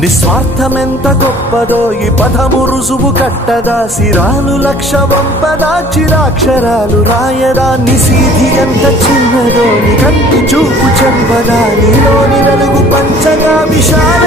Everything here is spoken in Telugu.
నిస్వార్థమెంత గొప్పదో ఈ పదము రుజువు కట్టదా సిరాలు లక్ష వంపదా చిరాక్షరాలు రాయదా నిసీధి ఎంత చిన్నదో నీ కంటి చూపు చెంపదా నీలోని వెలుగు పంచగా విశాల